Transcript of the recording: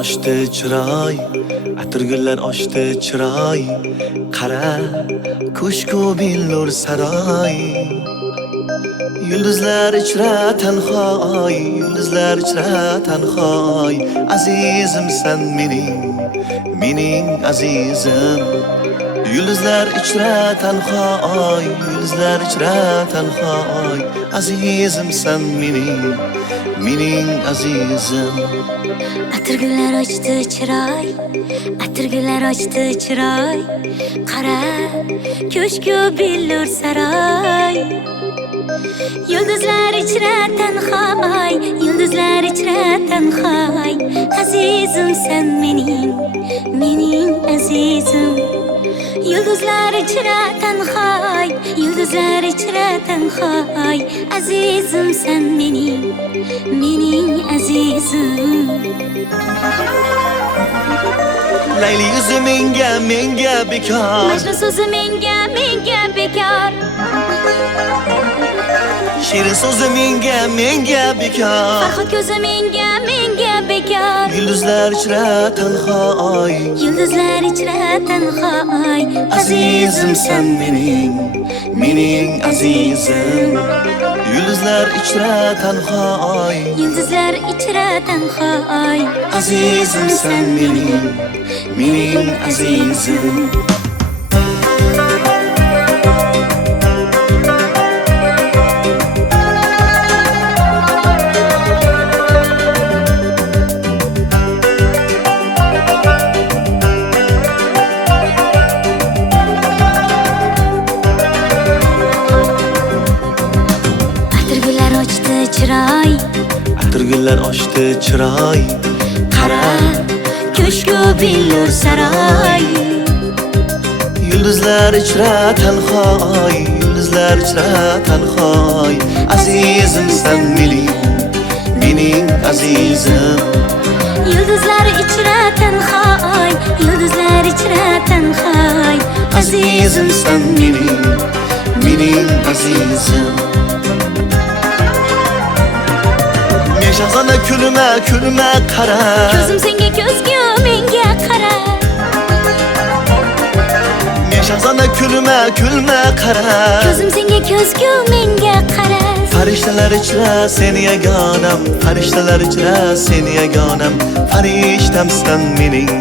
ochdi chiroy, atirgullar ochdi chiroy. Qara, ko'shku billur saroy. Yulduzlar ichra tanhoy, yulduzlar ichra tanhoy. Azizim sen mening azizim. Yulduzlar ichra tanhoy, yulduzlar ichra tanhoy. Azizim sen mening azizim. Atirgullar ochdi chiroy, atirgullar ochdi chiroy. Qara, ko'shku billur saroy. Yulduzlar ichra tanhoy, yulduzlar ichra tanhoy. Azizim sen mening azizim. Yulduzlar ichra tanhoy, yulduzlar ichra tanhoy. Azizim sen mening azizim. Layli yuzi menga bekor, Majnun so'zi menga bekor. shirin so'zi menga bekor. Farhod ko'zi menga bekor. Yulduzlar ichra tanhoy, Yulduzlar ichra tanhoy. azizim sen mening azizim. Yulduzlar ichra tanhoy, Yulduzlar ichra tanhoy. azizim sen mening azizim. Atirgullar ochdi chiroy, Atirgullar ochdi chiroy. qara, ko'shku billur saroy. Yulduzlar ichra tanhoy, yulduzlar ichra tanhoy. Azizim sen mening azizim. Yulduzlar ichra tanhoy, yulduzlar ichra tanhoy. Azizim sen mening azizim. Men shahzona kulma qara. Ko'zim senga ko'zgu menga qara. Men shahzona kulma qara. Ko'zim senga ko'zgu menga qara. Farishtalar ichra seni yagonam, farishtalar ichra seni yagonam. Farishtam sen mening